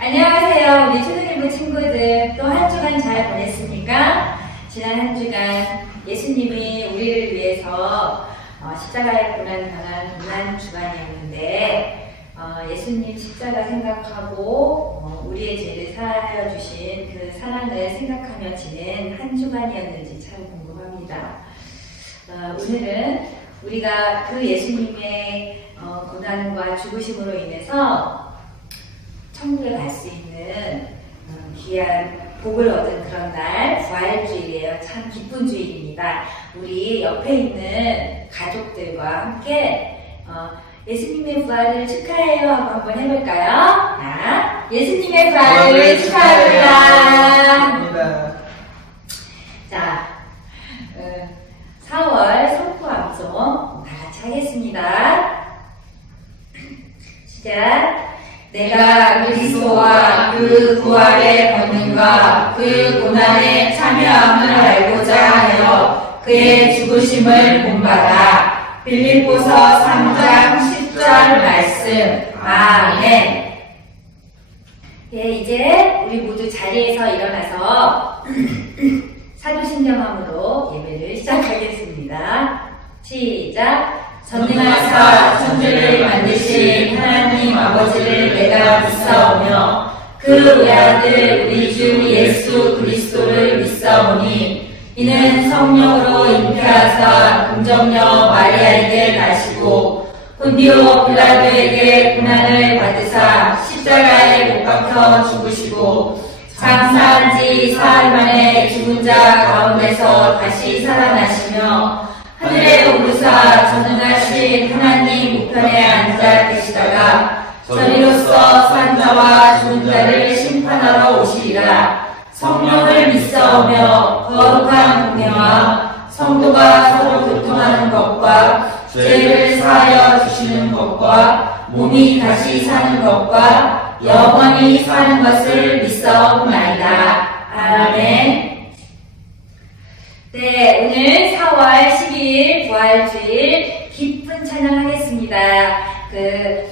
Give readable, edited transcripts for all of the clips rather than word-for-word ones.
안녕하세요. 우리 초등일부 친구들. 또 한 주간 잘 보냈습니까? 지난 한 주간 예수님이 우리를 위해서 십자가의 고난 당한 고난 주간이었는데 예수님 십자가 생각하고 우리의 죄를 사하여 주신 그 사랑을 생각하며 지낸 한 주간이었는지 참 궁금합니다. 오늘은 우리가 그 예수님의 고난과 죽으심으로 인해서 천국에 갈 수 있는 귀한 복을 얻은 그런 날, 부활주일이에요. 참 기쁜 주일입니다. 우리 옆에 있는 가족들과 함께 예수님의 부활을 축하해요 하고 한번 해볼까요? 자, 예수님의 부활을 축하합니다. 자, 4월 선포암송 다 같이 하겠습니다. 시작. 내가 그리스도와 그 부활의 권능과 그 고난에 참여함을 알고자 하여 그의 죽으심을 본받아. 빌립보서 3장 10절 말씀. 아멘. 예, 이제 우리 모두 자리에서 일어나서 사도신경함으로 예배를 시작하겠습니다. 시작. 전능하사 천지를 만드신 하나님 아버지를 내가 믿사오며 그 외아들 우리 주 예수 그리스도를 믿사오니 이는 성령으로 잉태하사 긍정녀 마리아에게 나시고 본디오 빌라도에게 고난을 받으사 십자가에 못 박혀 죽으시고 장사한 지 사흘 만에 죽은 자 가운데서 다시 살아나시며 하늘에 오르사 전능하신 하나님 우편에 앉아 계시다가 저리로서 산 자와 죽은 자를 심판하러 오시리라. 성령을 믿사오며 거룩한 공예와 성도가 서로 교통하는 것과 죄를 사하여 주시는 것과 몸이 다시 사는 것과 영원히 사는 것을 믿사옵나이다. 아멘. 네, 오늘 4월 12일 부활주일 기쁜 찬양하겠습니다.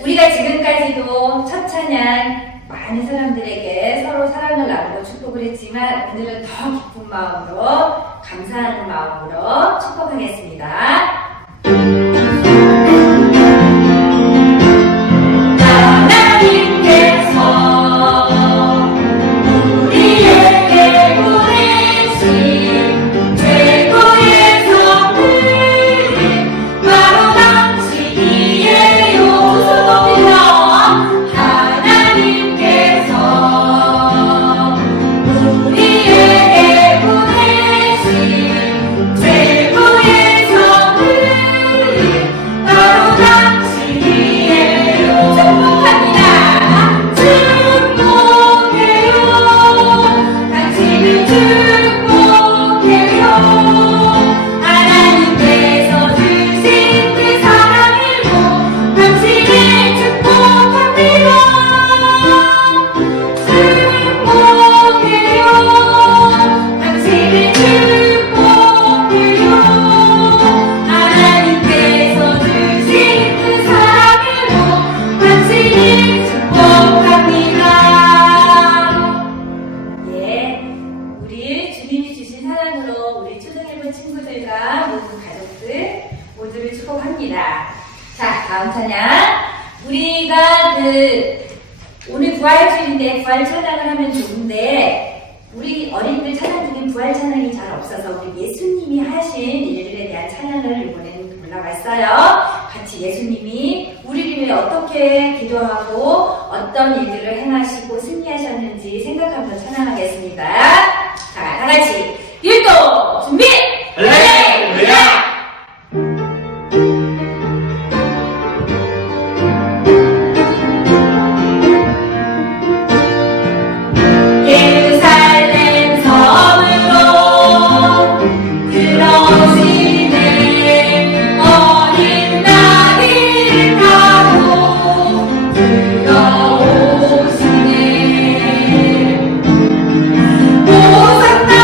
우리가 지금까지도 첫 찬양 많은 사람들에게 서로 사랑을 나누고 축복을 했지만 오늘은 더 기쁜 마음으로 감사하는 마음으로 축복하겠습니다. 다음 찬양. 우리가 오늘 부활주일인데 부활 찬양을 하면 좋은데 우리 어린이들 찬양 중에 부활 찬양이 잘 없어서 우리 예수님이 하신 일들에 대한 찬양을 이번에는 골라봤어요. 같이 예수님이 우리를 위해 어떻게 기도하고 어떤 일들을 행하시고 승리하셨는지 생각하면서 찬양하겠습니다. 자, 다같이 율동 준비! 할렐루야! 호산나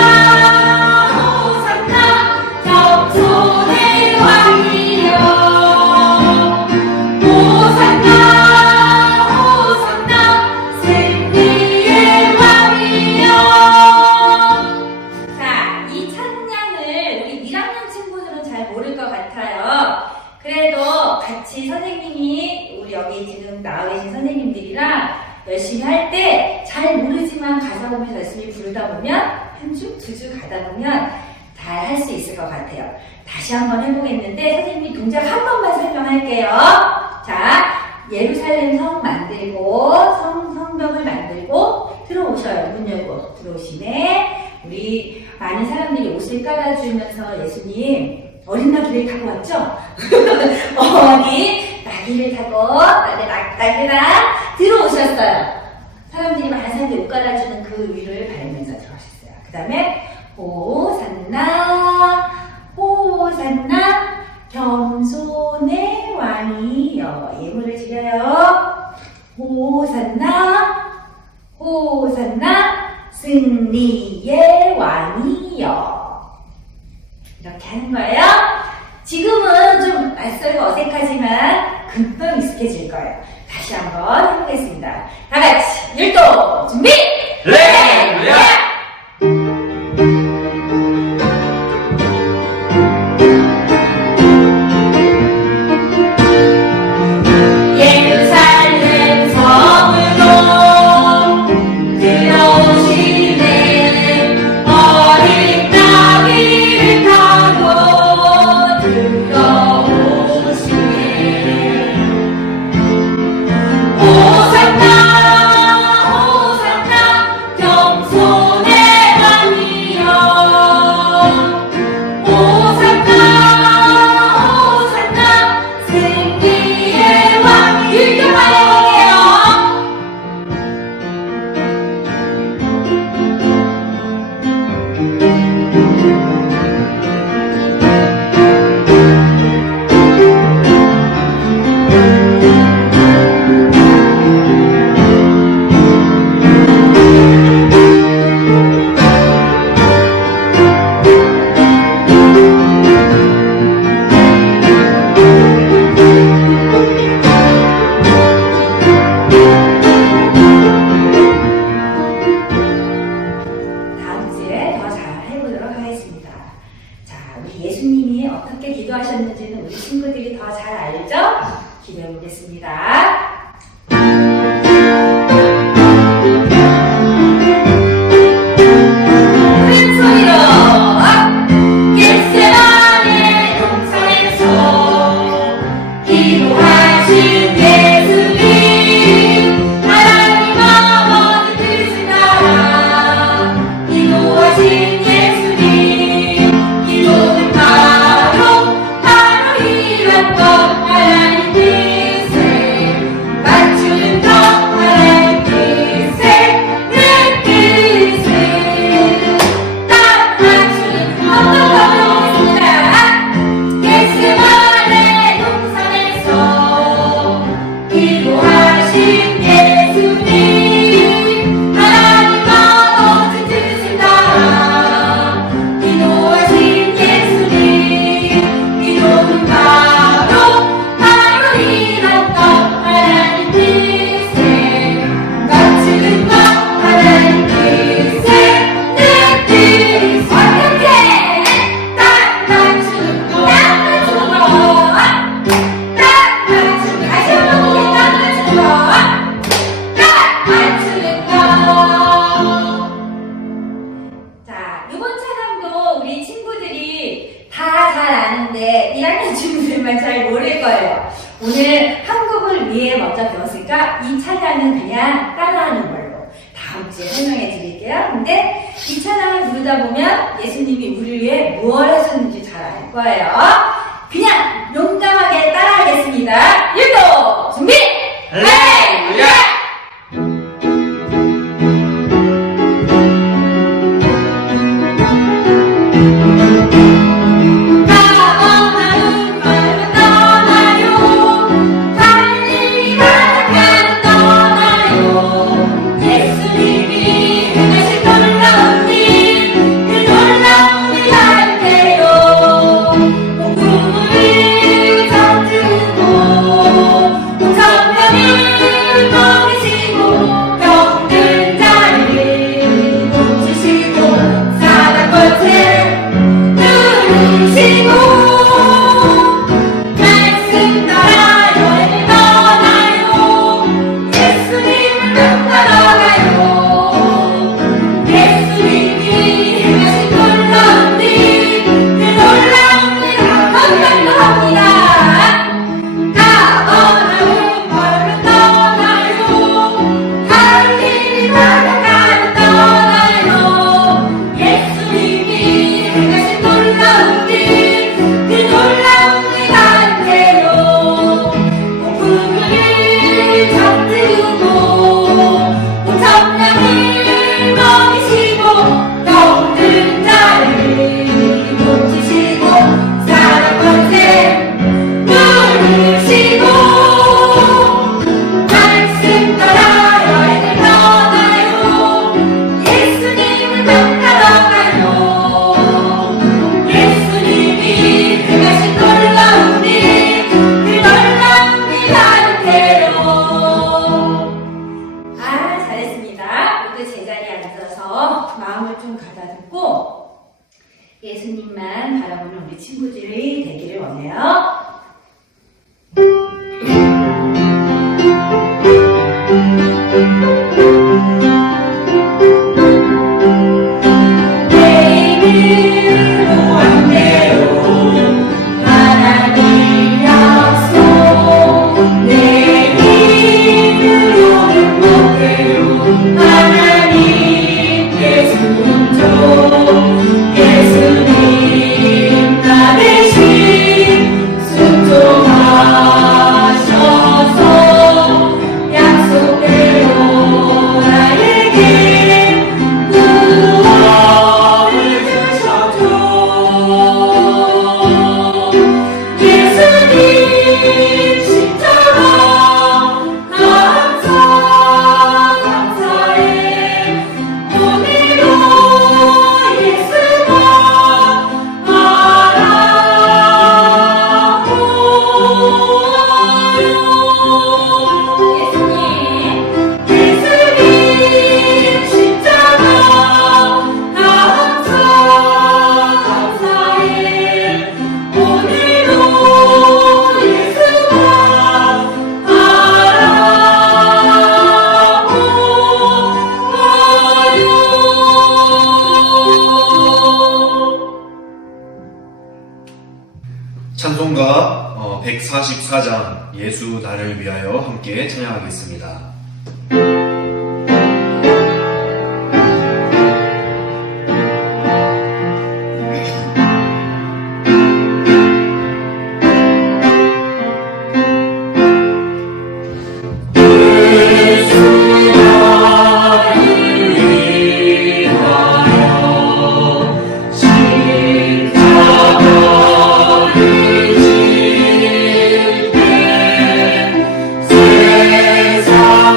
쭉 가다 보면 잘 할 수 있을 것 같아요. 다시 한번 해보겠는데 선생님이 동작 한 번만 설명할게요. 자, 예루살렘 성 만들고 성벽을 만들고 들어오셔요. 문 열고 들어오시네. 우리 많은 사람들이 옷을 깔아주면서 예수님 어린 나귀를 타고 왔죠? 어린 나귀를 타고 낙낙낙낙 들어오셨어요. 사람들이 많은 사람들이 옷 깔아주는 그 위를 밟으면서 들어오셨어요. 그 다음에 호산나 호산나 겸손의 왕이여. 예물을 드려요. 호산나 호산나 승리의 왕이여. 이렇게 하는 거예요. 지금은 좀 낯설고 어색하지만 금방 익숙해질 거예요. 다시 한번 해보겠습니다. 다 같이 율동 준비! 할렐루야! 어떻게 기도하셨는지는 우리 친구들이 더 잘 알죠? 기도해 보겠습니다. 큰 소리로 겟세마네 동산에서 기도하신 예수님 하나님 아버지 뜻을 따라 기도하신 예수님 기도는 바로 이런 것 하나님 뜻에 맞추는 것 하나님 뜻에 내 뜻을 딱 맞추는 어떤 것입니다. 겟세마네 동산에서 기도하신 예수님 하나님 아버지 뜻을 따라 기도하신 예수님 기도는 바로 이런 것 하나님 뜻에 맞추는 것 하나님 뜻에 내 뜻 어떻게 딱 맞추는 거 딱 맞추는 다시 한번 보게 딱 맞추는 거 자, 이번 찬양도 우리 친구들이 다 잘 아는데 1학년 친구들만 잘 모를 거예요. 오늘 한국을 위해 먼저 배웠으니까 이 찬양은 그냥 따라하는 걸로 다음 주에 설명해 드릴게요. 근데 이 찬양을 부르다 보면 예수님이 우리를 위해 무엇 하셨는지 잘 알 거예요. 그냥 용감하게 따라하겠습니다. 율동 준비! 할렐루야! 가버나움 마을로 떠나요. 달리 바닷가로 떠나요. 예수님이 행하신 놀라운 일, 그 놀라운 일 할때요. 복음을 전주고 성령을 예수님만 바라보는 우리 친구들이 되기를 원해요. 찬송가 144장 예수 나를 위하여 함께 찬양하겠습니다. 세상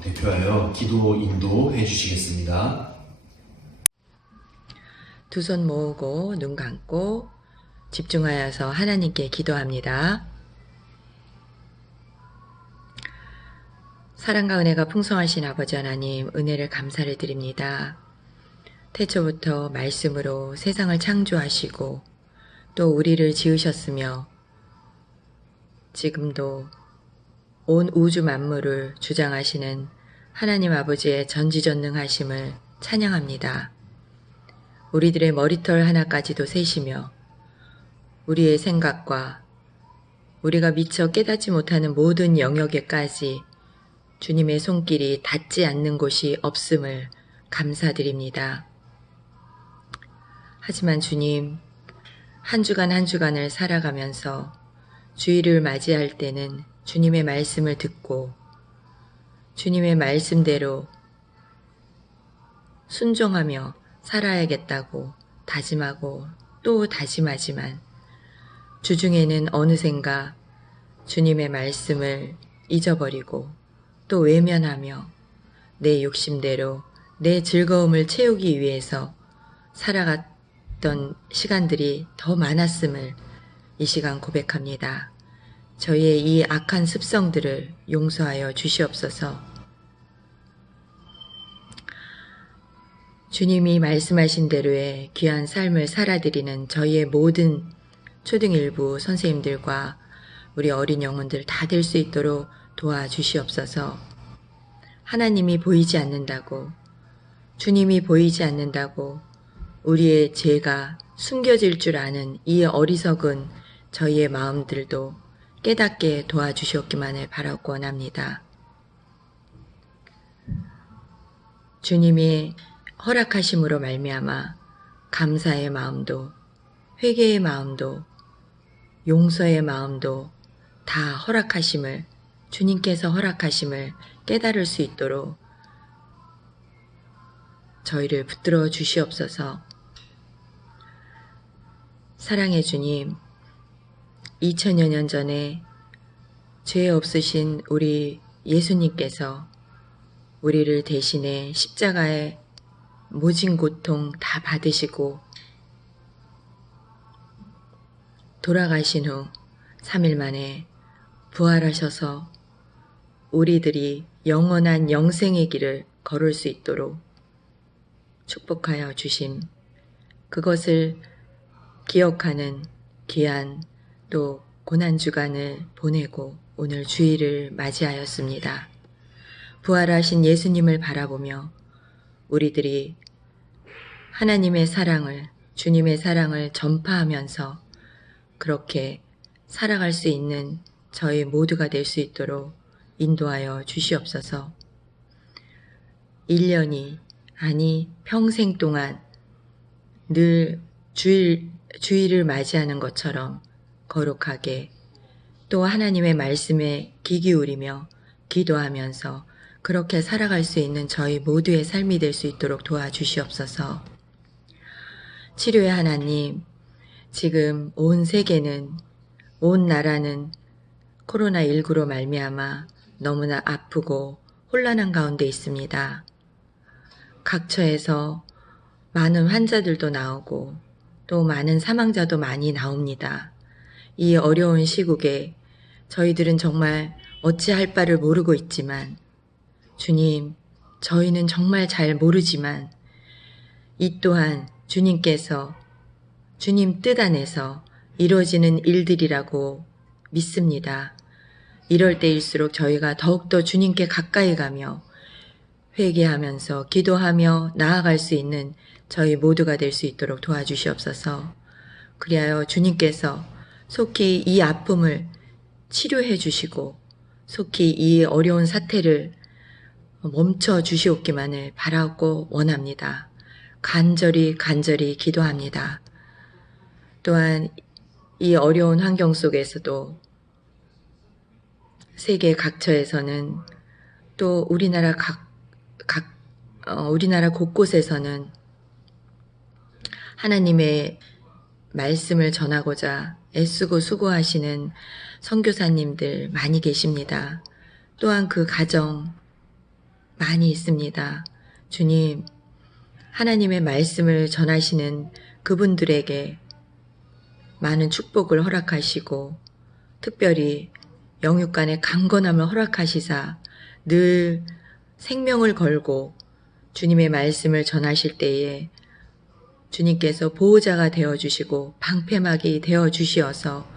대표하여 기도 인도해 주시겠습니다. 두 손 모으고 눈 감고 집중하여서 하나님께 기도합니다. 사랑과 은혜가 풍성하신 아버지 하나님, 은혜를 감사를 드립니다. 태초부터 말씀으로 세상을 창조하시고 또 우리를 지으셨으며 지금도 온 우주 만물을 주장하시는 하나님 아버지의 전지전능하심을 찬양합니다. 우리들의 머리털 하나까지도 세시며 우리의 생각과 우리가 미처 깨닫지 못하는 모든 영역에까지 주님의 손길이 닿지 않는 곳이 없음을 감사드립니다. 하지만 주님, 한 주간 한 주간을 살아가면서 주일을 맞이할 때는 주님의 말씀을 듣고 주님의 말씀대로 순종하며 살아야겠다고 다짐하고 또 다짐하지만 주중에는 어느샌가 주님의 말씀을 잊어버리고 또 외면하며 내 욕심대로 내 즐거움을 채우기 위해서 살아갔던 시간들이 더 많았음을 이 시간 고백합니다. 저희의 이 악한 습성들을 용서하여 주시옵소서. 주님이 말씀하신 대로의 귀한 삶을 살아드리는 저희의 모든 초등일부 선생님들과 우리 어린 영혼들 다 될 수 있도록 도와주시옵소서. 하나님이 보이지 않는다고, 주님이 보이지 않는다고 우리의 죄가 숨겨질 줄 아는 이 어리석은 저희의 마음들도 깨닫게 도와주시옵기만을 바라고 원합니다. 주님이 허락하심으로 말미암아 감사의 마음도 회개의 마음도 용서의 마음도 다 허락하심을, 주님께서 허락하심을 깨달을 수 있도록 저희를 붙들어 주시옵소서. 사랑의 주님, 2000여 년 전에 죄 없으신 우리 예수님께서 우리를 대신해 십자가의 모진 고통 다 받으시고 돌아가신 후 3일 만에 부활하셔서 우리들이 영원한 영생의 길을 걸을 수 있도록 축복하여 주심, 그것을 기억하는 귀한 또 고난주간을 보내고 오늘 주일을 맞이하였습니다. 부활하신 예수님을 바라보며 우리들이 하나님의 사랑을, 주님의 사랑을 전파하면서 그렇게 살아갈 수 있는 저희 모두가 될 수 있도록 인도하여 주시옵소서. 1년이 아니 평생 동안 늘 주일을 맞이하는 것처럼 거룩하게 또 하나님의 말씀에 귀 기울이며 기도하면서 그렇게 살아갈 수 있는 저희 모두의 삶이 될 수 있도록 도와주시옵소서. 치료의 하나님, 지금 온 세계는, 온 나라는 코로나19로 말미암아 너무나 아프고 혼란한 가운데 있습니다. 각처에서 많은 환자들도 나오고 또 많은 사망자도 많이 나옵니다. 이 어려운 시국에 저희들은 정말 어찌할 바를 모르고 있지만 주님, 저희는 정말 잘 모르지만 이 또한 주님께서 주님 뜻 안에서 이루어지는 일들이라고 믿습니다. 이럴 때일수록 저희가 더욱더 주님께 가까이 가며 회개하면서 기도하며 나아갈 수 있는 저희 모두가 될 수 있도록 도와주시옵소서. 그리하여 주님께서 속히 이 아픔을 치료해 주시고 속히 이 어려운 사태를 멈춰 주시옵기만을 바라고 원합니다. 간절히 기도합니다. 또한 이 어려운 환경 속에서도 세계 각처에서는 또 우리나라 우리나라 곳곳에서는 하나님의 말씀을 전하고자 애쓰고 수고하시는 선교사님들 많이 계십니다. 또한 그 가정, 많이 있습니다. 주님, 하나님의 말씀을 전하시는 그분들에게 많은 축복을 허락하시고 특별히 영육간의 강건함을 허락하시사 늘 생명을 걸고 주님의 말씀을 전하실 때에 주님께서 보호자가 되어주시고 방패막이 되어주시어서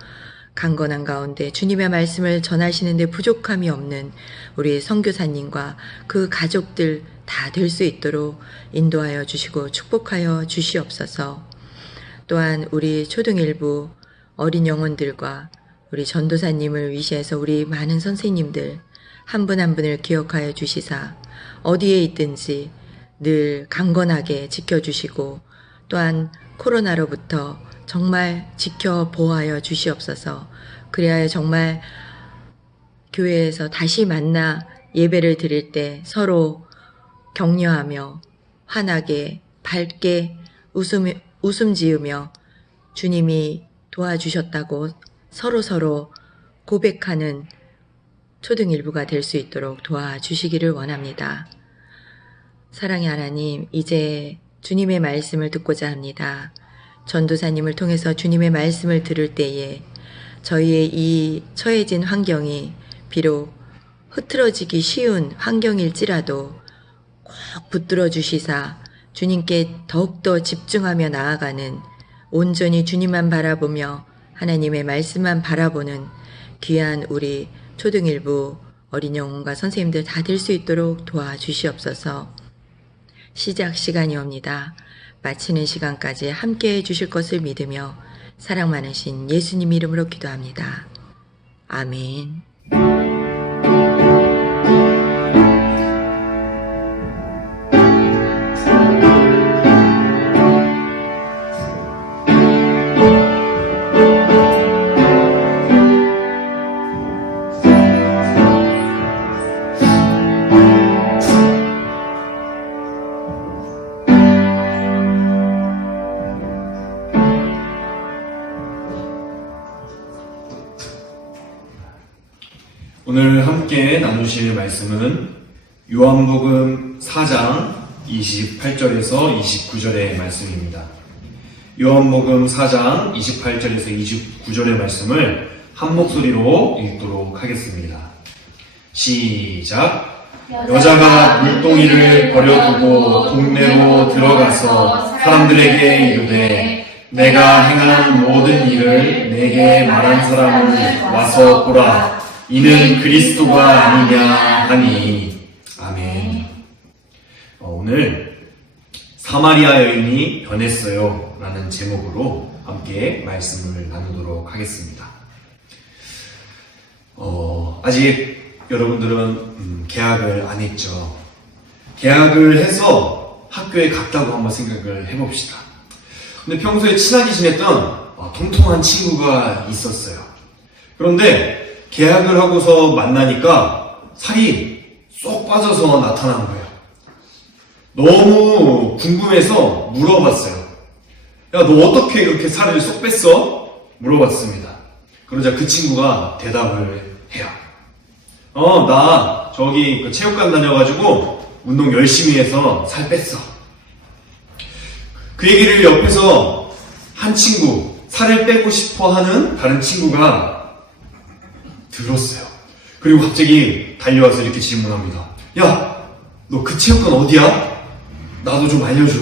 강건한 가운데 주님의 말씀을 전하시는데 부족함이 없는 우리 선교사님과 그 가족들 다 될 수 있도록 인도하여 주시고 축복하여 주시옵소서. 또한 우리 초등일부 어린 영혼들과 우리 전도사님을 위시해서 우리 많은 선생님들 한 분 한 분을 기억하여 주시사 어디에 있든지 늘 강건하게 지켜주시고 또한 코로나로부터 정말 지켜보아여 주시옵소서. 그래야 정말 교회에서 다시 만나 예배를 드릴 때 서로 격려하며 환하게 밝게 웃음 지으며 주님이 도와주셨다고 서로 고백하는 초등일부가 될 수 있도록 도와주시기를 원합니다. 사랑의 하나님, 이제 주님의 말씀을 듣고자 합니다. 전도사님을 통해서 주님의 말씀을 들을 때에 저희의 이 처해진 환경이 비록 흐트러지기 쉬운 환경일지라도 꼭 붙들어 주시사 주님께 더욱더 집중하며 나아가는 온전히 주님만 바라보며 하나님의 말씀만 바라보는 귀한 우리 초등일부 어린 영혼과 선생님들 다 될 수 있도록 도와주시옵소서. 시작 시간이 옵니다. 마치는 시간까지 함께해 주실 것을 믿으며 사랑 많으신 예수님 이름으로 기도합니다. 아멘. 오늘 함께 나누실 말씀은 요한복음 4장 28절에서 29절의 말씀입니다. 요한복음 4장 28절에서 29절의 말씀을 한 목소리로 읽도록 하겠습니다. 시작. 여자가 물동이를 버려두고 동네로 들어가서 사람들에게 이르되 내가 행한 모든 일을 내게 말한 사람을 와서 보라. 이는 그리스도가 아니냐 하니. 아멘. 오늘 사마리아 여인이 변했어요 라는 제목으로 함께 말씀을 나누도록 하겠습니다. 아직 여러분들은 계약을 안 했죠. 계약을 해서 학교에 갔다고 한번 생각을 해봅시다. 근데 평소에 친하게 지냈던 통통한 친구가 있었어요. 그런데 계약을 하고서 만나니까 살이 쏙 빠져서 나타난 거예요. 너무 궁금해서 물어봤어요. 야, 너 어떻게 그렇게 살을 쏙 뺐어? 물어봤습니다. 그러자 그 친구가 대답을 해요. 나 저기 그 체육관 다녀가지고 운동 열심히 해서 살 뺐어. 그 얘기를 옆에서 한 친구, 살을 빼고 싶어 하는 다른 친구가 들었어요. 그리고 갑자기 달려와서 이렇게 질문합니다. 야, 너 그 체육관 어디야? 나도 좀 알려줘.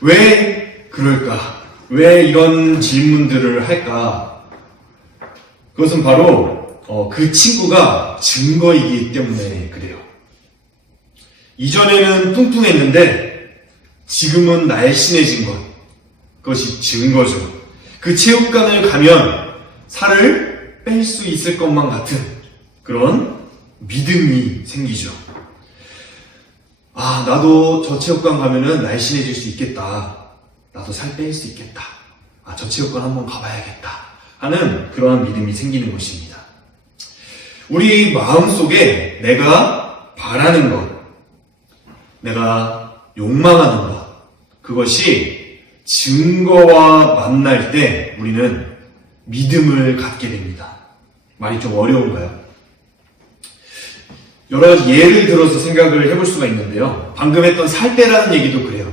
왜 그럴까? 왜 이런 질문들을 할까? 그것은 바로 그 친구가 증거이기 때문에 그래요. 이전에는 뚱뚱했는데 지금은 날씬해진 것. 그것이 증거죠. 그 체육관을 가면 살을 뺄 수 있을 것만 같은 그런 믿음이 생기죠. 나도 저 체육관 가면은 날씬해질 수 있겠다. 나도 살 뺄 수 있겠다. 저 체육관 한번 가봐야겠다. 하는 그러한 믿음이 생기는 것입니다. 우리 마음속에 내가 바라는 것, 내가 욕망하는 것, 그것이 증거와 만날 때 우리는 믿음을 갖게 됩니다. 말이 좀 어려운가요? 여러 가지 예를 들어서 생각을 해볼 수가 있는데요. 방금 했던 살 빼라는 얘기도 그래요.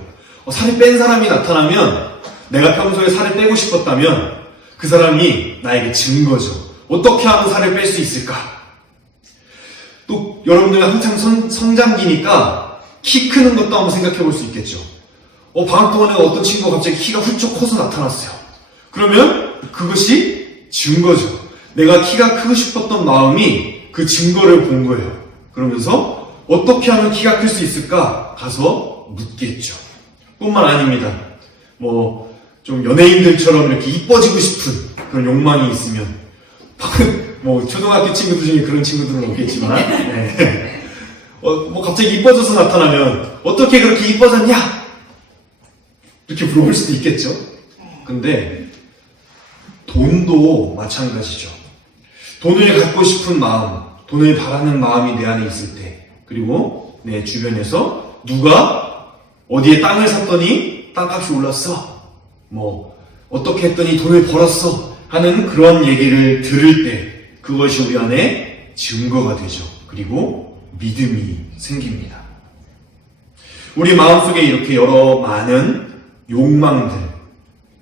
살이 뺀 사람이 나타나면 내가 평소에 살을 빼고 싶었다면 그 사람이 나에게 증거죠. 어떻게 하면 살을 뺄 수 있을까? 또 여러분들 한창 성장기니까 키 크는 것도 한번 생각해 볼 수 있겠죠. 방학 동안에 어떤 친구가 갑자기 키가 훌쩍 커서 나타났어요. 그러면 그것이 증거죠. 내가 키가 크고 싶었던 마음이 그 증거를 본 거예요. 그러면서 어떻게 하면 키가 클 수 있을까? 가서 묻겠죠. 뿐만 아닙니다. 좀 연예인들처럼 이렇게 이뻐지고 싶은 그런 욕망이 있으면, 초등학교 친구들 중에 그런 친구들은 없겠지만, 네. 갑자기 이뻐져서 나타나면, 어떻게 그렇게 이뻐졌냐? 이렇게 물어볼 수도 있겠죠. 근데, 돈도 마찬가지죠. 돈을 갖고 싶은 마음, 돈을 바라는 마음이 내 안에 있을 때, 그리고 내 주변에서 누가 어디에 땅을 샀더니 땅값이 올랐어. 어떻게 했더니 돈을 벌었어. 하는 그런 얘기를 들을 때 그것이 우리 안에 증거가 되죠. 그리고 믿음이 생깁니다. 우리 마음속에 이렇게 여러 많은 욕망들,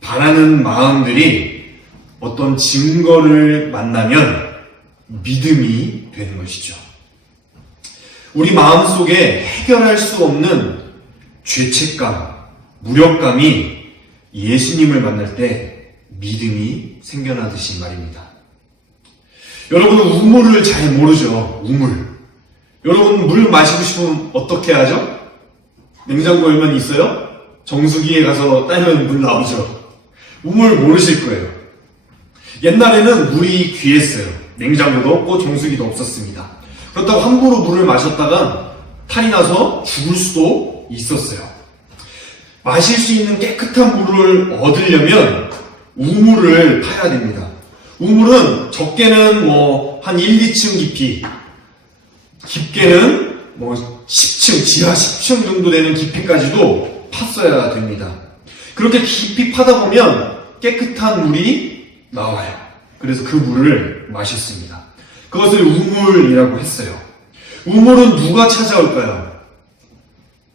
바라는 마음들이 어떤 증거를 만나면 믿음이 되는 것이죠. 우리 마음속에 해결할 수 없는 죄책감, 무력감이 예수님을 만날 때 믿음이 생겨나듯이 말입니다. 여러분은 우물을 잘 모르죠? 우물. 여러분 물 마시고 싶으면 어떻게 하죠? 냉장고 열면 있어요? 정수기에 가서 따면 물 나오죠? 우물 모르실 거예요. 옛날에는 물이 귀했어요. 냉장고도 없고 정수기도 없었습니다. 그렇다고 함부로 물을 마셨다간 탈이 나서 죽을 수도 있었어요. 마실 수 있는 깨끗한 물을 얻으려면 우물을 파야 됩니다. 우물은 적게는 한 1, 2층 깊이, 깊게는 10층, 지하 10층 정도 되는 깊이까지도 팠어야 됩니다. 그렇게 깊이 파다 보면 깨끗한 물이 나와요. 그래서 그 물을 마셨습니다. 그것을 우물이라고 했어요. 우물은 누가 찾아올까요?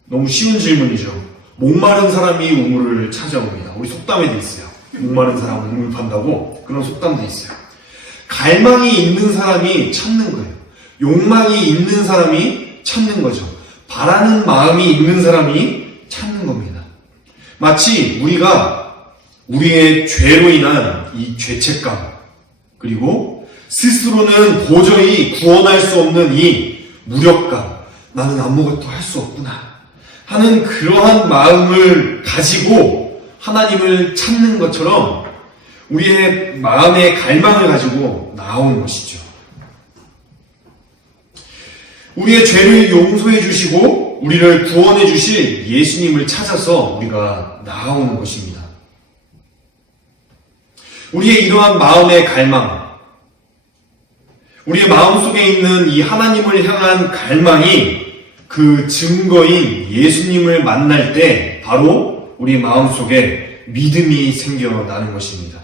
너무 쉬운 질문이죠. 목마른 사람이 우물을 찾아옵니다. 우리 속담에도 있어요. 목마른 사람 우물 판다고 그런 속담도 있어요. 갈망이 있는 사람이 찾는 거예요. 욕망이 있는 사람이 찾는 거죠. 바라는 마음이 있는 사람이 찾는 겁니다. 마치 우리가 우리의 죄로 인한 이 죄책감, 그리고 스스로는 도저히 구원할 수 없는 이 무력감, 나는 아무것도 할 수 없구나 하는 그러한 마음을 가지고 하나님을 찾는 것처럼 우리의 마음의 갈망을 가지고 나오는 것이죠. 우리의 죄를 용서해 주시고 우리를 구원해 주실 예수님을 찾아서 우리가 나아오는 것입니다. 우리의 이러한 마음의 갈망, 우리의 마음속에 있는 이 하나님을 향한 갈망이 그 증거인 예수님을 만날 때 바로 우리 마음속에 믿음이 생겨나는 것입니다.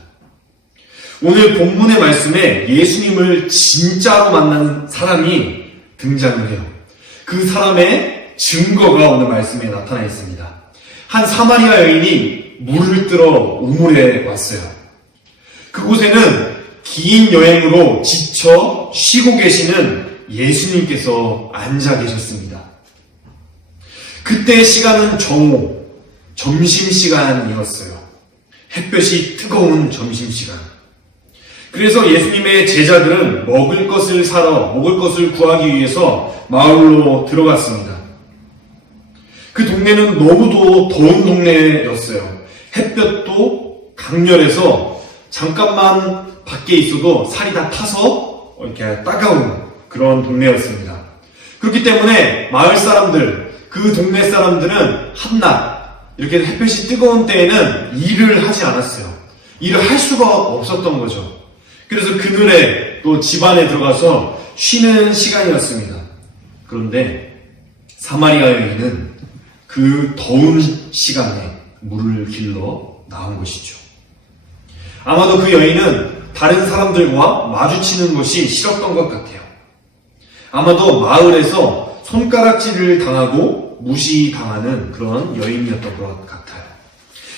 오늘 본문의 말씀에 예수님을 진짜로 만난 사람이 등장을 해요. 그 사람의 증거가 오늘 말씀에 나타나 있습니다. 한 사마리아 여인이 물을 뜨러 우물에 왔어요. 그곳에는 긴 여행으로 지쳐 쉬고 계시는 예수님께서 앉아 계셨습니다. 그때의 시간은 정오, 점심시간이었어요. 햇볕이 뜨거운 점심시간. 그래서 예수님의 제자들은 먹을 것을 구하기 위해서 마을로 들어갔습니다. 그 동네는 너무도 더운 동네였어요. 햇볕도 강렬해서 잠깐만 밖에 있어도 살이 다 타서 이렇게 따가운 그런 동네였습니다. 그렇기 때문에 마을 사람들, 그 동네 사람들은 한낮 이렇게 햇볕이 뜨거운 때에는 일을 하지 않았어요. 일을 할 수가 없었던 거죠. 그래서 그늘에 또 집안에 들어가서 쉬는 시간이었습니다. 그런데 사마리아 여인은 그 더운 시간에 물을 길러 나온 것이죠. 아마도 그 여인은 다른 사람들과 마주치는 것이 싫었던 것 같아요. 아마도 마을에서 손가락질을 당하고 무시당하는 그런 여인이었던 것 같아요.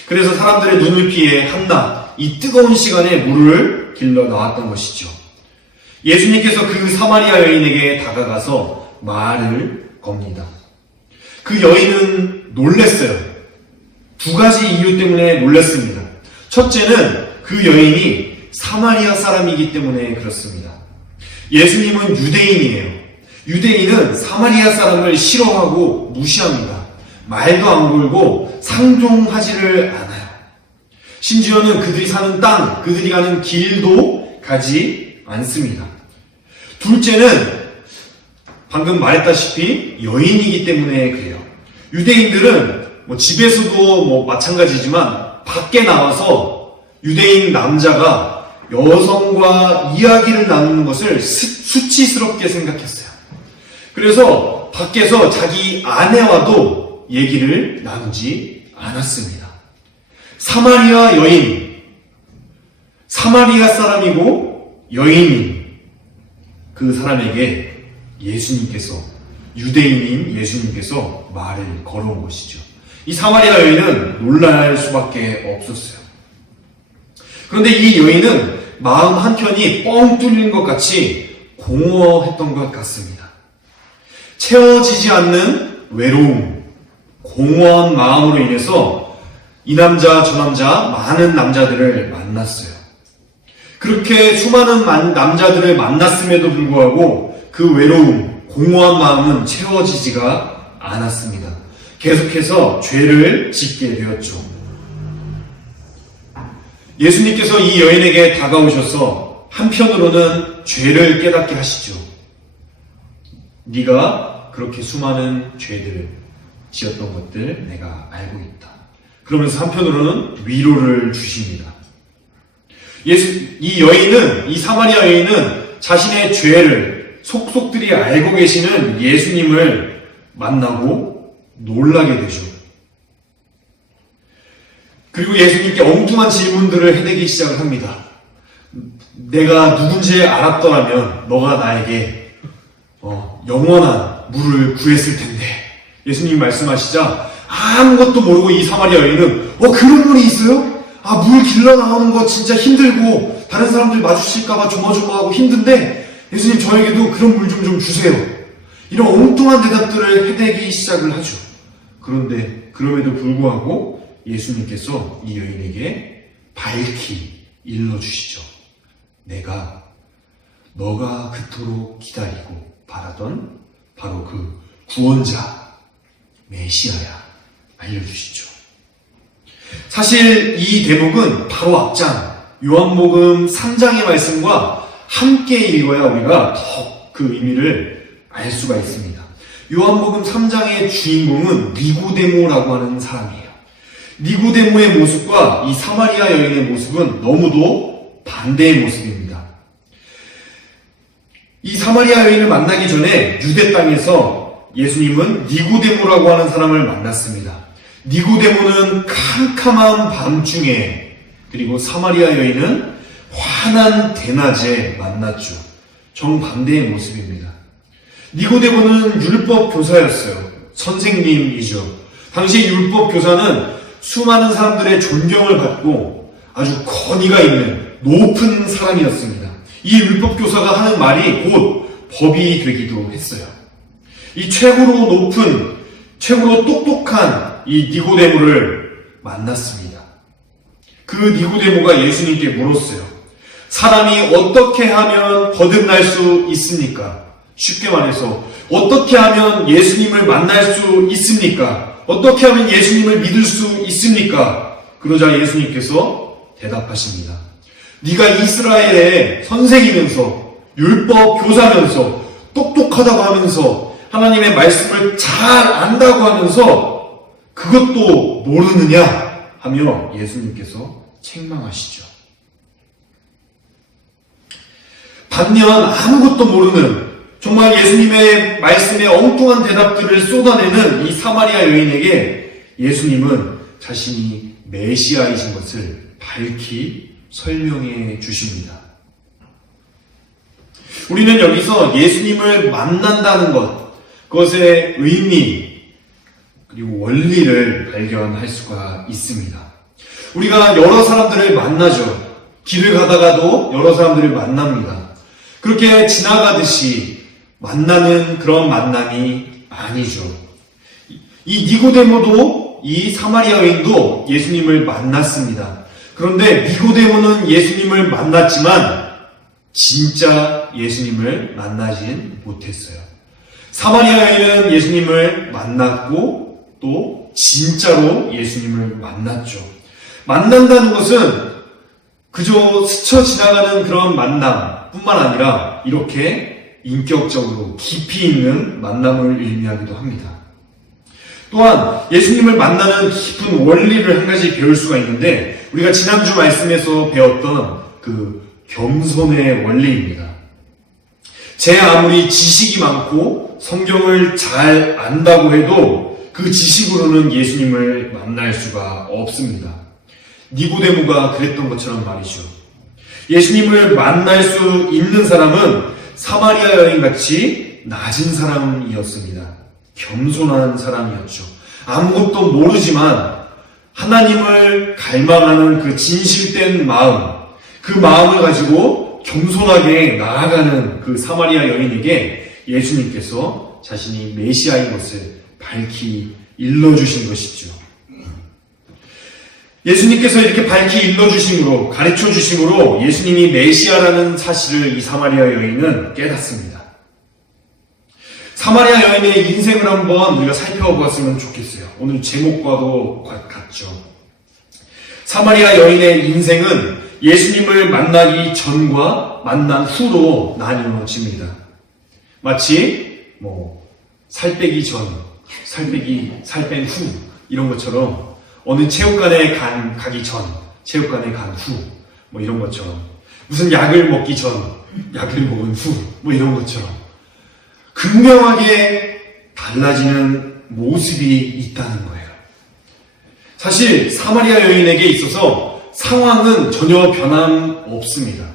그래서 사람들의 눈을 피해 한낮 이 뜨거운 시간에 물을 길러 나왔던 것이죠. 예수님께서 그 사마리아 여인에게 다가가서 말을 겁니다. 그 여인은 놀랐어요. 두 가지 이유 때문에 놀랐습니다. 첫째는 그 여인이 사마리아 사람이기 때문에 그렇습니다. 예수님은 유대인이에요. 유대인은 사마리아 사람을 싫어하고 무시합니다. 말도 안 걸고 상종하지를 않아요. 심지어는 그들이 사는 땅, 그들이 가는 길도 가지 않습니다. 둘째는 방금 말했다시피 여인이기 때문에 그래요. 유대인들은 집에서도 마찬가지지만 밖에 나와서 유대인 남자가 여성과 이야기를 나누는 것을 수치스럽게 생각했어요. 그래서 밖에서 자기 아내와도 얘기를 나누지 않았습니다. 사마리아 여인, 사마리아 사람이고 여인인 그 사람에게 예수님께서, 유대인인 예수님께서 말을 걸어온 것이죠. 이 사마리아 여인은 놀랄 수밖에 없었어요. 그런데 이 여인은 마음 한켠이 뻥 뚫린 것 같이 공허했던 것 같습니다. 채워지지 않는 외로움, 공허한 마음으로 인해서 이 남자 저 남자 많은 남자들을 만났어요. 그렇게 수많은 남자들을 만났음에도 불구하고 그 외로움, 공허한 마음은 채워지지가 않았습니다. 계속해서 죄를 짓게 되었죠. 예수님께서 이 여인에게 다가오셔서 한편으로는 죄를 깨닫게 하시죠. 네가 그렇게 수많은 죄들을 지었던 것들 내가 알고 있다. 그러면서 한편으로는 위로를 주십니다. 이 여인은, 이 사마리아 여인은 자신의 죄를 속속들이 알고 계시는 예수님을 만나고 놀라게 되죠. 그리고 예수님께 엉뚱한 질문들을 해대기 시작을 합니다. 내가 누군지 알았더라면 너가 나에게 영원한 물을 구했을 텐데. 예수님이 말씀하시자 아무것도 모르고 이 사마리아 여인은 그런 물이 있어요? 물 길러 나오는 거 진짜 힘들고 다른 사람들 마주칠까봐 조마조마하고 힘든데 예수님 저에게도 그런 물 좀 주세요. 이런 엉뚱한 대답들을 해대기 시작을 하죠. 그런데 그럼에도 불구하고 예수님께서 이 여인에게 밝히 일러주시죠. 내가 너가 그토록 기다리고 바라던 바로 그 구원자 메시아야 알려주시죠. 사실 이 대목은 바로 앞장 요한복음 3장의 말씀과 함께 읽어야 우리가 더 그 의미를 알 수가 있습니다. 요한복음 3장의 주인공은 니고데모라고 하는 사람이에요. 니고데모의 모습과 이 사마리아 여인의 모습은 너무도 반대의 모습입니다. 이 사마리아 여인을 만나기 전에 유대 땅에서 예수님은 니고데모라고 하는 사람을 만났습니다. 니고데모는 캄캄한 밤중에, 그리고 사마리아 여인은 환한 대낮에 만났죠. 정반대의 모습입니다. 니고데모는 율법 교사였어요. 선생님이죠. 당시 율법 교사는 수많은 사람들의 존경을 받고 아주 권위가 있는 높은 사람이었습니다. 이 율법 교사가 하는 말이 곧 법이 되기도 했어요. 이 최고로 높은, 최고로 똑똑한 이 니고데모를 만났습니다. 그 니고데모가 예수님께 물었어요. 사람이 어떻게 하면 거듭날 수 있습니까? 쉽게 말해서 어떻게 하면 예수님을 만날 수 있습니까? 어떻게 하면 예수님을 믿을 수 있습니까? 그러자 예수님께서 대답하십니다. 네가 이스라엘의 선생이면서 율법 교사면서 똑똑하다고 하면서 하나님의 말씀을 잘 안다고 하면서 그것도 모르느냐 하며 예수님께서 책망하시죠. 반면 아무것도 모르는, 정말 예수님의 말씀에 엉뚱한 대답들을 쏟아내는 이 사마리아 여인에게 예수님은 자신이 메시아이신 것을 밝히 설명해 주십니다. 우리는 여기서 예수님을 만난다는 것, 그것의 의미, 그리고 원리를 발견할 수가 있습니다. 우리가 여러 사람들을 만나죠. 길을 가다가도 여러 사람들을 만납니다. 그렇게 지나가듯이 만나는 그런 만남이 아니죠. 이 니고데모도 이 사마리아 여인도 예수님을 만났습니다. 그런데 니고데모는 예수님을 만났지만 진짜 예수님을 만나진 못했어요. 사마리아 여인은 예수님을 만났고 또 진짜로 예수님을 만났죠. 만난다는 것은 그저 스쳐 지나가는 그런 만남뿐만 아니라 이렇게 인격적으로 깊이 있는 만남을 의미하기도 합니다. 또한 예수님을 만나는 깊은 원리를 한 가지 배울 수가 있는데 우리가 지난주 말씀에서 배웠던 그 겸손의 원리입니다. 제 아무리 지식이 많고 성경을 잘 안다고 해도 그 지식으로는 예수님을 만날 수가 없습니다. 니고데모가 그랬던 것처럼 말이죠. 예수님을 만날 수 있는 사람은 사마리아 여인같이 낮은 사람이었습니다. 겸손한 사람이었죠. 아무것도 모르지만 하나님을 갈망하는 그 진실된 마음, 그 마음을 가지고 겸손하게 나아가는 그 사마리아 여인에게 예수님께서 자신이 메시아인 것을 밝히 일러주신 것이죠. 예수님께서 이렇게 밝히 일러주심으로, 가르쳐주심으로 예수님이 메시아라는 사실을 이 사마리아 여인은 깨닫습니다. 사마리아 여인의 인생을 한번 우리가 살펴보았으면 좋겠어요. 오늘 제목과도 같죠. 사마리아 여인의 인생은 예수님을 만나기 전과 만난 후로 나뉘어집니다. 마치 살 빼기 전, 살 뺀 후 이런 것처럼 어느 체육관에 가기 전, 체육관에 간 후 이런 것처럼 무슨 약을 먹기 전, 약을 먹은 후 이런 것처럼 극명하게 달라지는 모습이 있다는 거예요. 사실 사마리아 여인에게 있어서 상황은 전혀 변함없습니다.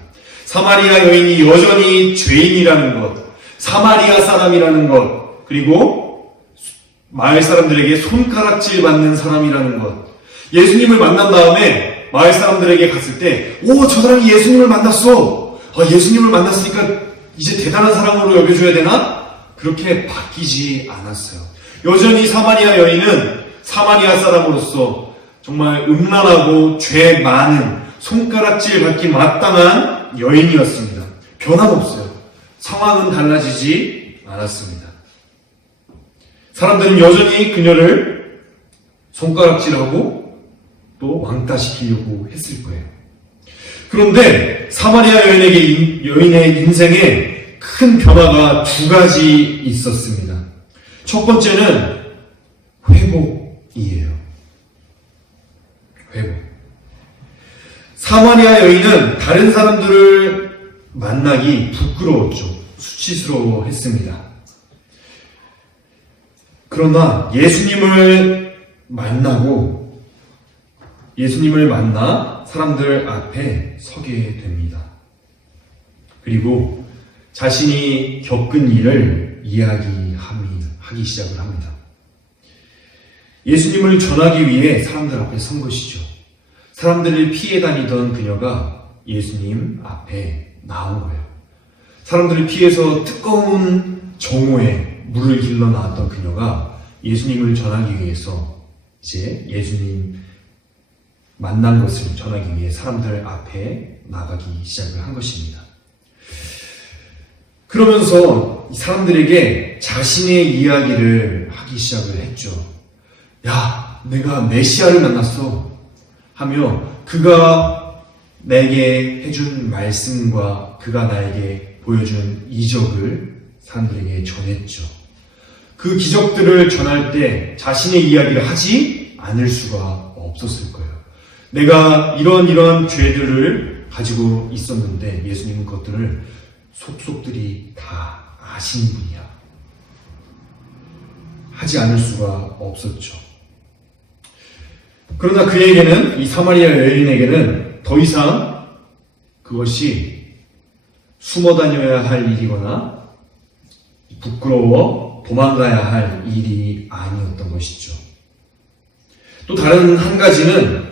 사마리아 여인이 여전히 죄인이라는 것, 사마리아 사람이라는 것, 그리고 마을 사람들에게 손가락질 받는 사람이라는 것. 예수님을 만난 다음에 마을 사람들에게 갔을 때, 저 사람이 예수님을 만났어. 예수님을 만났으니까 이제 대단한 사람으로 여겨줘야 되나? 그렇게 바뀌지 않았어요. 여전히 사마리아 여인은 사마리아 사람으로서 정말 음란하고 죄 많은 손가락질 받기 마땅한 여인이었습니다. 변함없어요. 상황은 달라지지 않았습니다. 사람들은 여전히 그녀를 손가락질하고 또 왕따시키려고 했을 거예요. 그런데 사마리아 여인의 인생에 큰 변화가 두 가지 있었습니다. 첫 번째는 회복이에요. 회복. 사마리아 여인은 다른 사람들을 만나기 부끄러웠죠. 수치스러워했습니다. 그러나 예수님을 만나 사람들 앞에 서게 됩니다. 그리고 자신이 겪은 일을 이야기하기 시작을 합니다. 예수님을 전하기 위해 사람들 앞에 선 것이죠. 사람들을 피해 다니던 그녀가 예수님 앞에 나온 거예요. 사람들을 피해서 뜨거운 정오에 물을 길러 나왔던 그녀가 예수님을 전하기 위해서 이제 예수님 만난 것을 전하기 위해 사람들 앞에 나가기 시작을 한 것입니다. 그러면서 사람들에게 자신의 이야기를 하기 시작을 했죠. 야, 내가 메시아를 만났어 하며 그가 내게 해준 말씀과 그가 나에게 보여준 이적을 사람들에게 전했죠. 그 기적들을 전할 때 자신의 이야기를 하지 않을 수가 없었을 거예요. 내가 이런 죄들을 가지고 있었는데 예수님은 그것들을 속속들이 다 아시는 분이야. 하지 않을 수가 없었죠. 그러나 그에게는, 이 사마리아 여인에게는 더 이상 그것이 숨어 다녀야 할 일이거나 부끄러워 도망가야 할 일이 아니었던 것이죠. 또 다른 한 가지는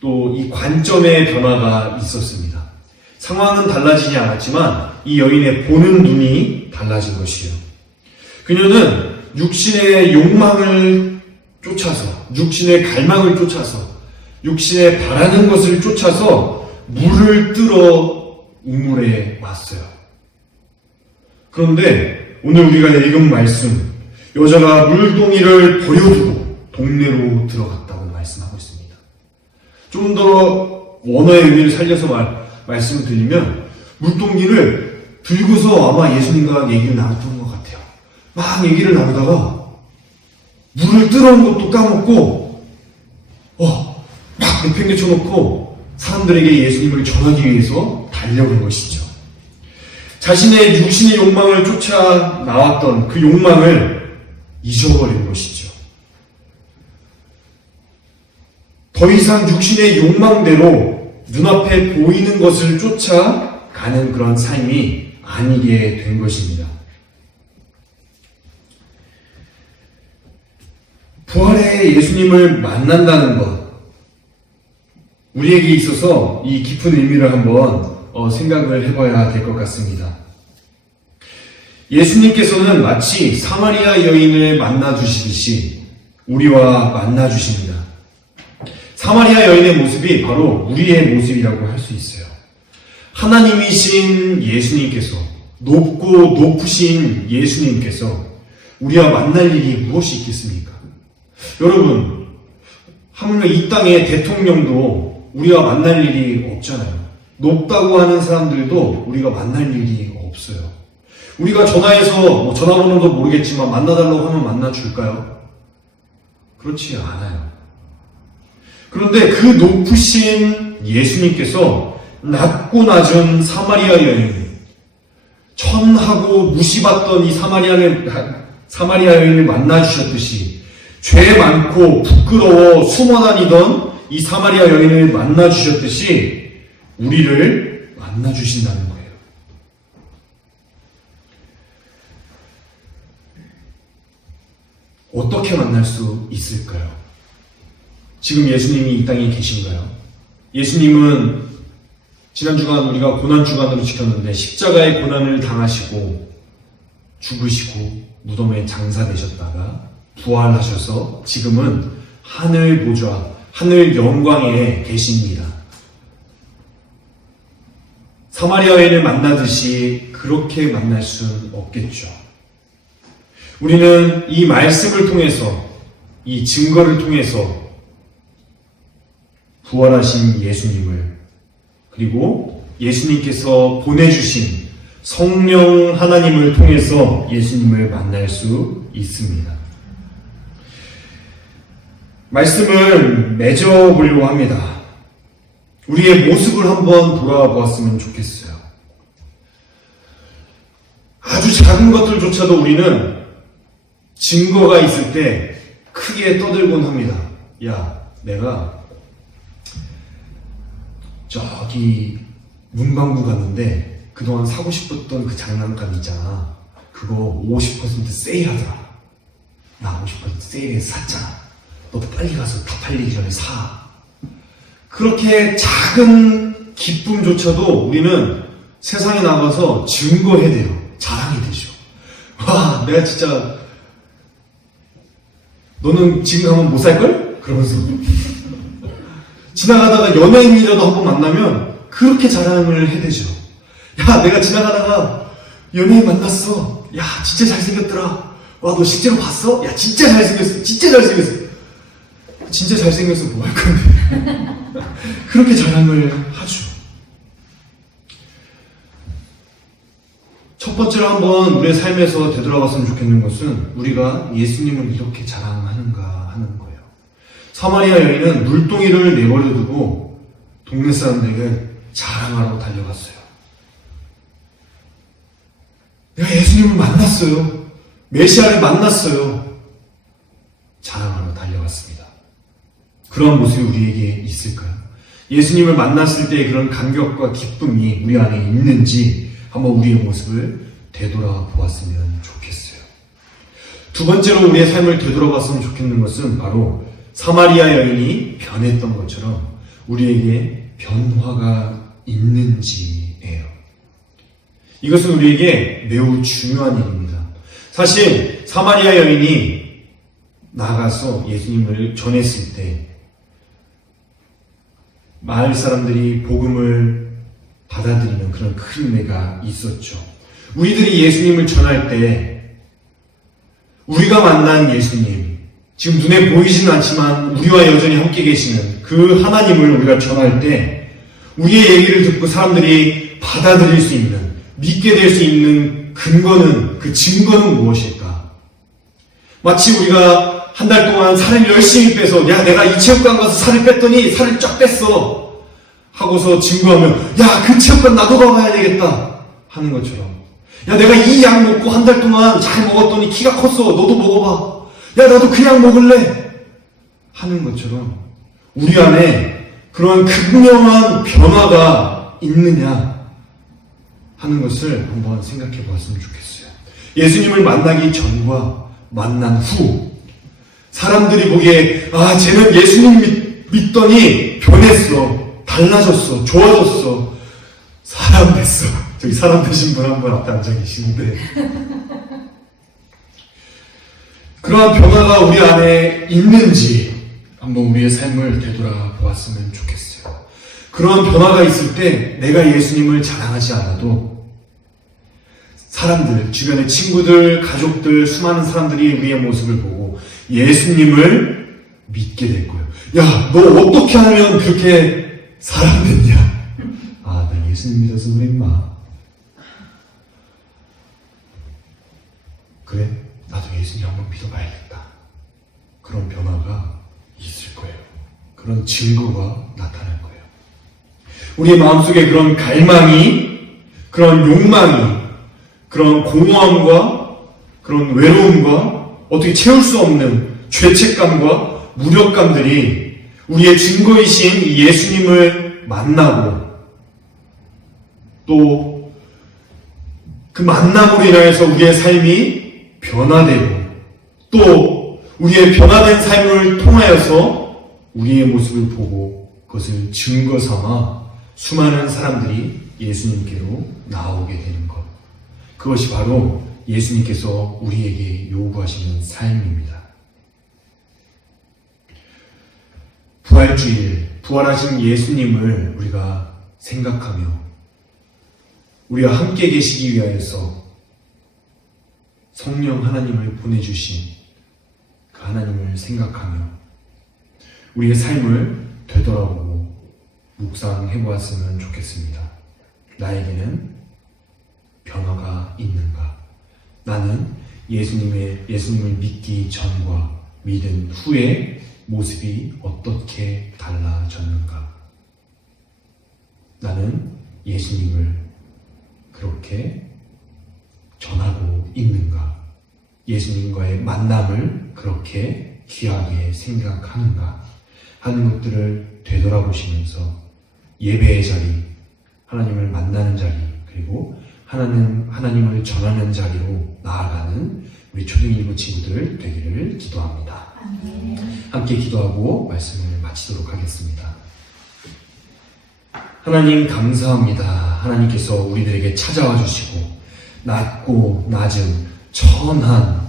또 이 관점의 변화가 있었습니다. 상황은 달라지지 않았지만 이 여인의 보는 눈이 달라진 것이에요. 그녀는 육신의 욕망을 쫓아서, 육신의 갈망을 쫓아서, 육신의 바라는 것을 쫓아서 물을 뜰어 우물에 왔어요. 그런데 오늘 우리가 읽은 말씀, 여자가 물동이를 버려두고 동네로 들어갔다고 말씀하고 있습니다. 좀 더 원어의 의미를 살려서 말씀을 드리면 물동이를 들고서 아마 예수님과 얘기를 나눴던 것 같아요. 막 얘기를 나누다가 물을 뜨러온 것도 까먹고 막 내팽개쳐놓고 사람들에게 예수님을 전하기 위해서 달려간 것이죠. 자신의 육신의 욕망을 쫓아 나왔던 그 욕망을 잊어버린 것이죠. 더 이상 육신의 욕망대로 눈앞에 보이는 것을 쫓아가는 그런 삶이 아니게 된 것입니다. 부활의 예수님을 만난다는 것, 우리에게 있어서 이 깊은 의미를 한번 생각을 해봐야 될 것 같습니다. 예수님께서는 마치 사마리아 여인을 만나주시듯이 우리와 만나주십니다. 사마리아 여인의 모습이 바로 우리의 모습이라고 할 수 있어요. 하나님이신 예수님께서, 높고 높으신 예수님께서 우리와 만날 일이 무엇이 있겠습니까? 여러분, 하물며 이 땅의 대통령도 우리와 만날 일이 없잖아요. 높다고 하는 사람들도 우리가 만날 일이 없어요. 우리가 전화해서 전화번호도 모르겠지만 만나달라고 하면 만나줄까요? 그렇지 않아요. 그런데 그 높으신 예수님께서 낮고 낮은 사마리아 여인, 천하고 무시받던 이 사마리아 여인을 만나주셨듯이 죄 많고 부끄러워 숨어 다니던 이 사마리아 여인을 만나주셨듯이 우리를 만나주신다는 거예요. 어떻게 만날 수 있을까요? 지금 예수님이 이 땅에 계신가요? 예수님은 지난 주간 우리가 고난주간으로 지켰는데 십자가의 고난을 당하시고 죽으시고 무덤에 장사되셨다가 부활하셔서 지금은 하늘 보좌, 하늘 영광에 계십니다. 사마리아 여인을 만나듯이 그렇게 만날 수는 없겠죠. 우리는 이 말씀을 통해서, 이 증거를 통해서 부활하신 예수님을, 그리고 예수님께서 보내주신 성령 하나님을 통해서 예수님을 만날 수 있습니다. 말씀을 맺어보려고 합니다. 우리의 모습을 한번 돌아보았으면 좋겠어요. 아주 작은 것들조차도 우리는 증거가 있을 때 크게 떠들곤 합니다. 야, 내가 저기 문방구 갔는데 그동안 사고 싶었던 그 장난감 있잖아. 그거 50% 세일하더라. 나 50% 세일해서 샀잖아. 너도 빨리 가서 다 팔리기 전에 사. 그렇게 작은 기쁨조차도 우리는 세상에 나가서 증거해야 돼요. 자랑이 되죠. 와, 내가 진짜 너는 지금 가면 못 살걸? 그러면서 지나가다가 연예인이라도 한번 만나면 그렇게 자랑을 해대죠. 야, 내가 지나가다가 연예인 만났어. 야, 진짜 잘생겼더라. 와, 너 실제로 봤어? 야, 진짜 잘생겼어. 진짜 잘생겼어. 진짜 잘생겨서 뭐 할 건데. 그렇게 자랑을 하죠. 첫 번째로 한번 우리의 삶에서 되돌아봤으면 좋겠는 것은 우리가 예수님을 이렇게 자랑하는가 하는 거예요. 사마리아 여인은 물동이를 내버려 두고 동네 사람들에게 자랑하러 달려갔어요. 내가 예수님을 만났어요. 메시아를 만났어요. 자랑하러 달려갔습니다. 그런 모습이 우리에게 있을까요? 예수님을 만났을 때의 그런 감격과 기쁨이 우리 안에 있는지 한번 우리의 모습을 되돌아보았으면 좋겠어요. 두 번째로 우리의 삶을 되돌아봤으면 좋겠는 것은 바로 사마리아 여인이 변했던 것처럼 우리에게 변화가 있는지예요. 이것은 우리에게 매우 중요한 일입니다. 사실 사마리아 여인이 나가서 예수님을 전했을 때 마을 사람들이 복음을 받아들이는 그런 큰 은혜가 있었죠. 우리들이 예수님을 전할 때 우리가 만난 예수님, 지금 눈에 보이지는 않지만 우리와 여전히 함께 계시는 그 하나님을 우리가 전할 때 우리의 얘기를 듣고 사람들이 받아들일 수 있는, 믿게 될 수 있는 근거는, 그 증거는 무엇일까? 마치 우리가 한 달 동안 살을 열심히 빼서 야 내가 이 체육관 가서 살을 뺐더니 살을 쫙 뺐어 하고서 증거하면 야 그 체육관 나도 가봐야 되겠다 하는 것처럼, 야 내가 이 약 먹고 한 달 동안 잘 먹었더니 키가 컸어 너도 먹어봐, 야 나도 그 약 먹을래 하는 것처럼 우리 안에 그러한 극명한 변화가 있느냐 하는 것을 한번 생각해 보았으면 좋겠어요. 예수님을 만나기 전과 만난 후 사람들이 보기에 아 쟤는 예수님 믿더니 변했어, 달라졌어, 좋아졌어, 사람 됐어. 저기 사람 되신 분 한 분 앞에 앉아 계시는데 그러한 변화가 우리 안에 있는지 한번 우리의 삶을 되돌아보았으면 좋겠어요. 그러한 변화가 있을 때 내가 예수님을 자랑하지 않아도 사람들, 주변의 친구들, 가족들, 수많은 사람들이 우리의 모습을 보고 예수님을 믿게 될 거예요. 야, 너 어떻게 하면 그렇게 사람 됐냐? 아, 나 예수님 믿어서 그래, 임마. 그래? 나도 예수님 한번 믿어봐야겠다. 그런 변화가 있을 거예요. 그런 증거가 나타날 거예요. 우리의 마음속에 그런 갈망이, 그런 욕망이, 그런 공허함과 그런 외로움과 어떻게 채울 수 없는 죄책감과 무력감들이 우리의 증거이신 이 예수님을 만나고 또 그 만남으로 인하여서 우리의 삶이 변화되고 또 우리의 변화된 삶을 통하여서 우리의 모습을 보고 그것을 증거 삼아 수많은 사람들이 예수님께로 나오게 되는 것. 그것이 바로 예수님께서 우리에게 요구하시는 삶입니다. 부활주일, 부활하신 예수님을 우리가 생각하며 우리와 함께 계시기 위하여서 성령 하나님을 보내주신 그 하나님을 생각하며 우리의 삶을 되돌아보고 묵상해보았으면 좋겠습니다. 나에게는 변화가 있는가? 나는 예수님을 믿기 전과 믿은 후의 모습이 어떻게 달라졌는가? 나는 예수님을 그렇게 전하고 있는가? 예수님과의 만남을 그렇게 귀하게 생각하는가? 하는 것들을 되돌아보시면서 예배의 자리, 하나님을 만나는 자리, 그리고 하나님을 전하는 자리로 나아가는 우리 초등일부 친구들 되기를 기도합니다. 함께 기도하고 말씀을 마치도록 하겠습니다. 하나님 감사합니다. 하나님께서 우리들에게 찾아와 주시고 낮고 낮은 천한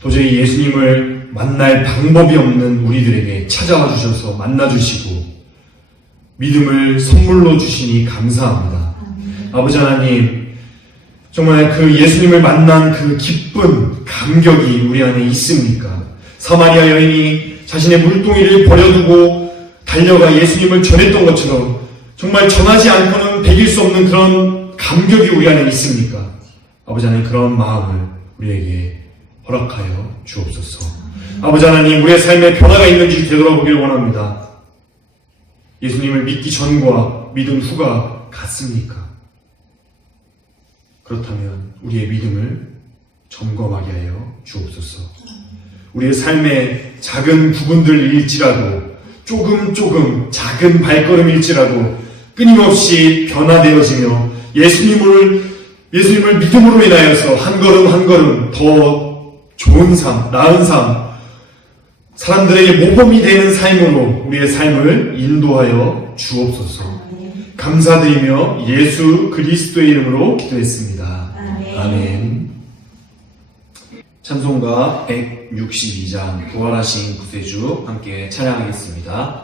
도저히 예수님을 만날 방법이 없는 우리들에게 찾아와 주셔서 만나 주시고 믿음을 선물로 주시니 감사합니다. 아버지 하나님, 정말 그 예수님을 만난 그 기쁜 감격이 우리 안에 있습니까? 사마리아 여인이 자신의 물동이를 버려두고 달려가 예수님을 전했던 것처럼 정말 전하지 않고는 배길 수 없는 그런 감격이 우리 안에 있습니까? 아버지 하나님, 그런 마음을 우리에게 허락하여 주옵소서. 아버지 하나님, 우리의 삶에 변화가 있는지 되돌아보기를 원합니다. 예수님을 믿기 전과 믿은 후가 같습니까? 그렇다면 우리의 믿음을 점검하게 하여 주옵소서. 우리의 삶의 작은 부분들일지라도 조금 작은 발걸음일지라도 끊임없이 변화되어지며 예수님을 예수님을 믿음으로 인하여서 한 걸음 한 걸음 더 좋은 삶, 나은 삶, 사람들에게 모범이 되는 삶으로 우리의 삶을 인도하여 주옵소서. 감사드리며 예수 그리스도의 이름으로 기도했습니다. 아멘. 찬송가 162장 부활하신 구세주 함께 찬양하겠습니다.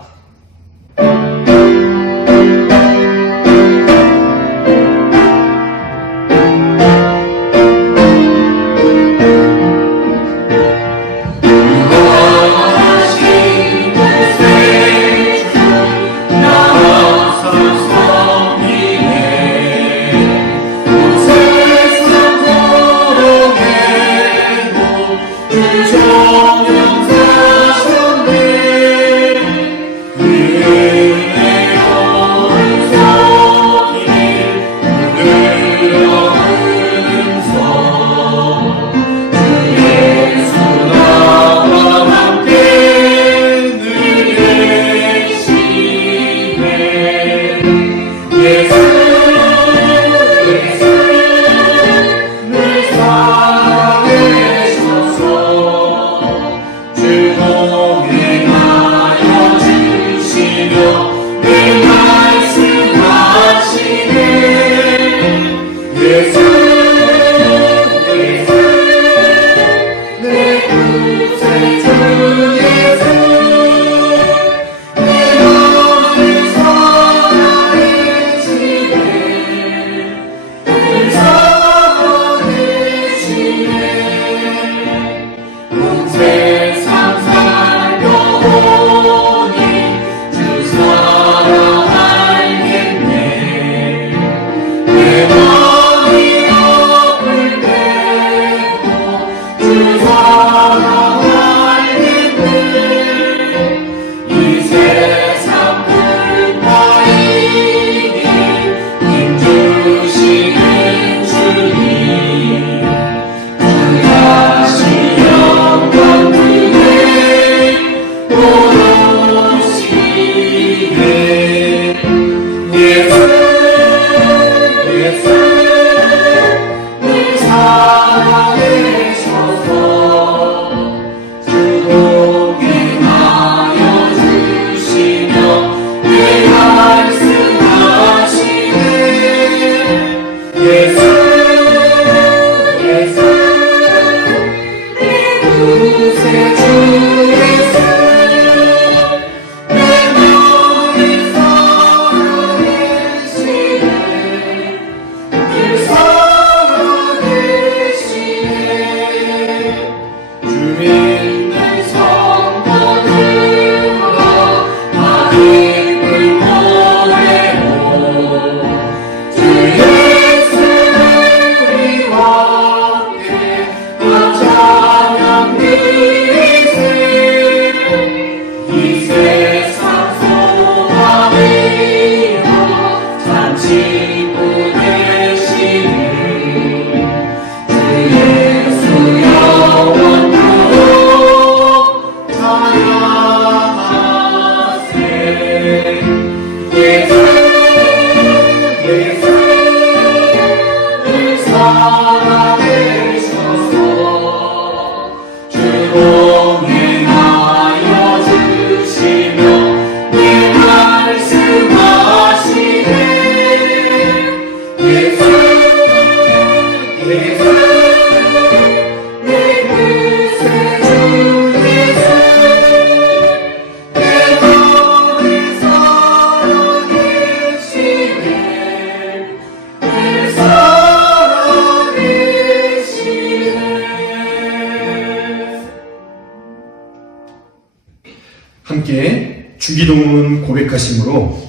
함께 주기도문 고백하심으로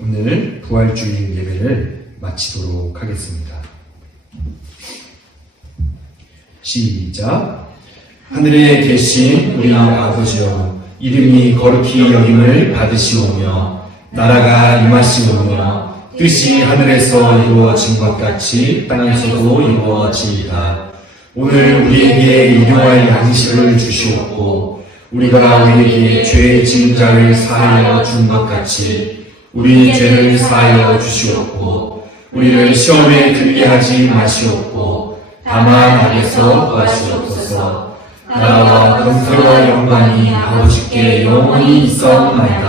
오늘 부활주일 예배를 마치도록 하겠습니다. 시작. 하늘에 계신 우리 아버지여, 이름이 거룩히 여김을 받으시오며 나라가 임하시오며 뜻이 하늘에서 이루어진 것 같이 땅에서도 이루어지이다. 오늘 우리에게 일용할 양식을 주시옵고 우리가 우리에게 죄 지은 자를 사하여 준 것 같이 우리 죄를 사하여 주시옵고 우리를 시험에 들게 하지 마시옵고 다만 악에서 구하시옵소서. 나라와 권세와 영광이 아버지께 영원히 있사옵나이다.